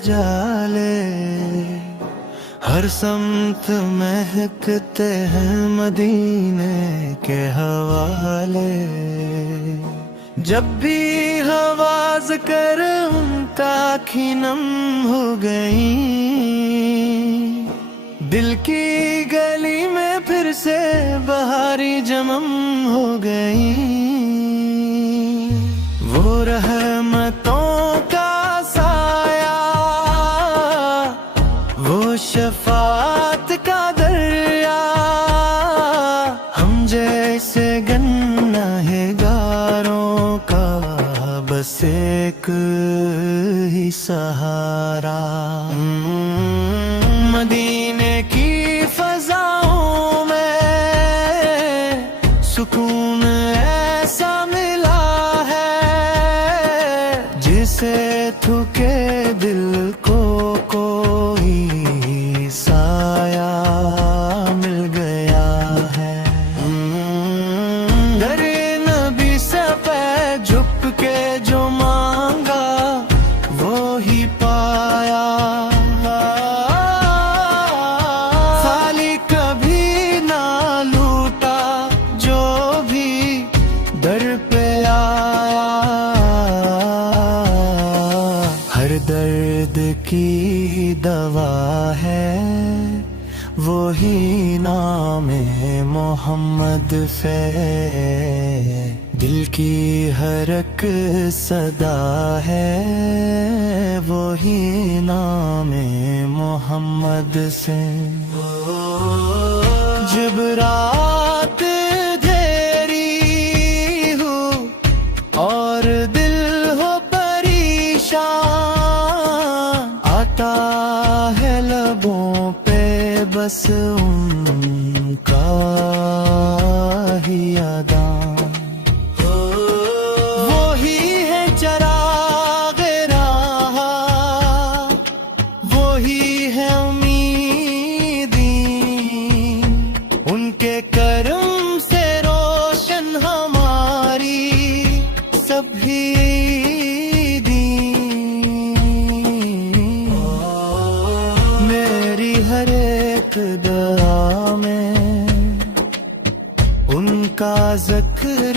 जाले, हर समत महकते हैं मदीने के हवाले। जब भी आवाज कर उनका खिनम हो गई, दिल की गली में फिर से बहारी जमम हो गई। वो रहमतों का साया, वो शफात का दरिया, हम जैसे गुनहगारों का बस एक ही सहारा। मदीने की फजाओं में सुकून ऐसा मिला है, जिसे थुके दिल को कोई साया मिल गया है। दरे नबी से पैर झुक के जो मांगा वो ही पाया। खाली कभी ना लूटा जो भी दर पे आया। हर दर्द की दवा है वो ही नाम मोहम्मद फे। दिल की हर एक सदा है वो ही नाम मोहम्मद से। जब रात अंधेरी हो और दिल हो परेशान, आता है लबों पे बस उनका ही अदान। वो ही है चराग़ राह, वो ही है उम्मीदी, उनके करम से रोशन हमारी सभी दीन। मेरी हर एक दुआ में उनका ज़िक्र